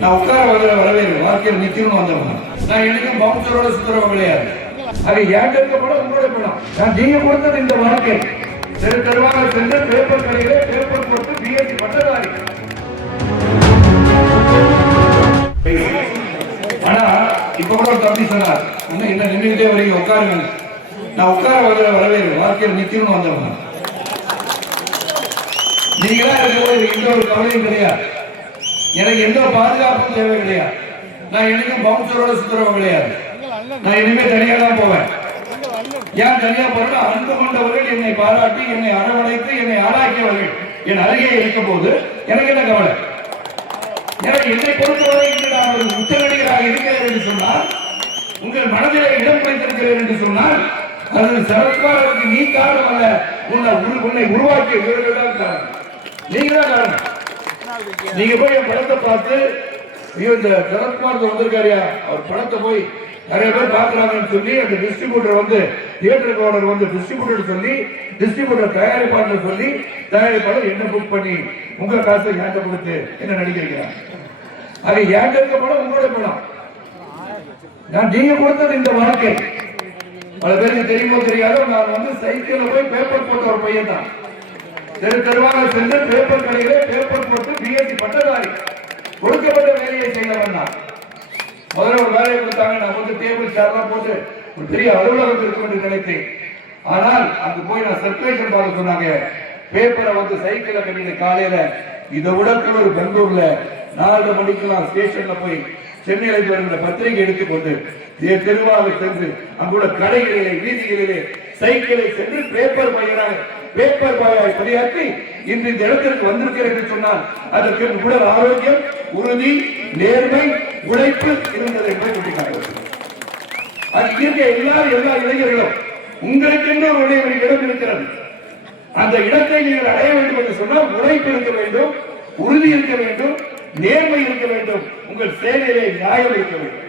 நான் உட்கார வர வரவே இல்லை வாழ்க்கையில் நிக்கணும்னு வந்தவன் நான் என்னைக்கும் பவுன்சரோட சுத்துறவங்க கிடையாது. அது ஏன் இருக்க படம் உங்களோட படம். நான் நீங்க கொடுத்தது இந்த வாழ்க்கை. தெரு தெருவாக சென்று பேப்பர் கடையிலே பேப்பர் போட்டு பிஎஸ்சி பட்டதாரி. ஆனா இப்ப கூட ஒரு தம்பி சொன்னார் இன்னும் என்ன நின்றுகிட்டே வரீங்க உட்காருங்க நான் உட்கார வர வரவே இல்லை வாழ்க்கையில் நிக்கணும்னு வந்தவன் நீங்களா இருக்கும்போது எனக்கு எந்த ஒரு கவலையும் கிடையாது. எனக்கு எந்த பாதுகாப்பும் தேவை கிடையாது. நான் எனக்கும் பவுன்சரோட சுத்துறவங்க கிடையாது. நான் இனிமே தனியா தான் போவேன். ஏன் தனியா போறேன் அன்பு கொண்டவர்கள் என்னை பாராட்டி என்னை அரவணைத்து என்னை ஆளாக்கியவர்கள் என் அருகே இருக்கும் போது எனக்கு என்ன கவலை? எனக்கு என்னை பொறுத்தவரை இன்று நான் ஒரு உச்சநடிகராக இருக்கிறேன் என்று சொன்னால் உங்கள் மனதிலே இடம் வைத்திருக்கிறேன் என்று சொன்னால் அது சரத்குமாருக்கு நீ காரணம் அல்ல. உன்னை உன்னை உருவாக்கிய இவர்கள் தான் காரணம். நீங்க தான் காரணம். நீங்க போய் என் படத்தை பார்த்து ஐயோ இந்த சரத்குமார் வந்திருக்காரியா அவர் படத்தை போய் நிறைய பேர் பாக்குறாங்கன்னு சொல்லி அந்த டிஸ்ட்ரிபியூட்டர் வந்து தியேட்டருக்கு ஓனர் வந்து டிஸ்ட்ரிபியூட்டர் சொல்லி டிஸ்ட்ரிபியூட்டர் தயாரிப்பாளர் சொல்லி தயாரிப்பாளர் என்ன புக் பண்ணி உங்க காசை ஏங்க கொடுத்து என்ன நடிக்கிறீங்க அது ஏங்க இருக்க படம் உங்களோட படம். நான் நீங்க கொடுத்தது இந்த வாழ்க்கை. பல பேருக்கு தெரியுமோ தெரியாதோ நான் வந்து சைக்கிள்ல போய் பேப்பர் போட்ட ஒரு பையன் தான் தெரு தெருவாக சென்று பேப்பர் கடையிலே பேப்பர் போட்டு பிஎஸ்சி பட்டதாரி கொடுக்கப்பட்ட வேலையை செய்ய நான் முதல்ல ஒரு வேலையை கொடுத்தாங்க. நான் வந்து டேபிள் சேர்லாம் போட்டு ஒரு பெரிய அலுவலகம் இருக்கும் என்று நினைத்தேன் ஆனால் அங்கு போய் நான் சர்க்குலேஷன் பார்க்க சொன்னாங்க. பேப்பரை வந்து சைக்கிளை கட்டின காலையில இதை விட ஒரு பெங்களூர்ல நாலரை மணிக்கெல்லாம் ஸ்டேஷன்ல போய் சென்னையில் இருந்து வருகிற பத்திரிகை எடுத்துக்கொண்டு இதே தெருவாக சென்று அங்குள்ள கடைகளிலே வீதிகளிலே சைக்கிளை சென்று பேப்பர் பையனாக பேப்பர் பாயாய் பணியாற்றி இன்று இந்த இடத்திற்கு வந்திருக்கிறேன் என்று சொன்னால் அதற்கு உடல் ஆரோக்கியம் உறுதி நேர்மை உழைப்பு இருந்தது என்று சுட்டிக்காட்டுகிறது அது இருக்க எல்லாரும் எல்லா இளைஞர்களும் உங்களுக்கு என்ன ஒரு இடம் இருக்கிறது. அந்த இடத்தை நீங்கள் அடைய வேண்டும் என்று சொன்னால் உழைப்பு இருக்க வேண்டும் உறுதி இருக்க வேண்டும் நேர்மை இருக்க வேண்டும். உங்கள் சேவையிலே நியாயம் இருக்க வேண்டும்.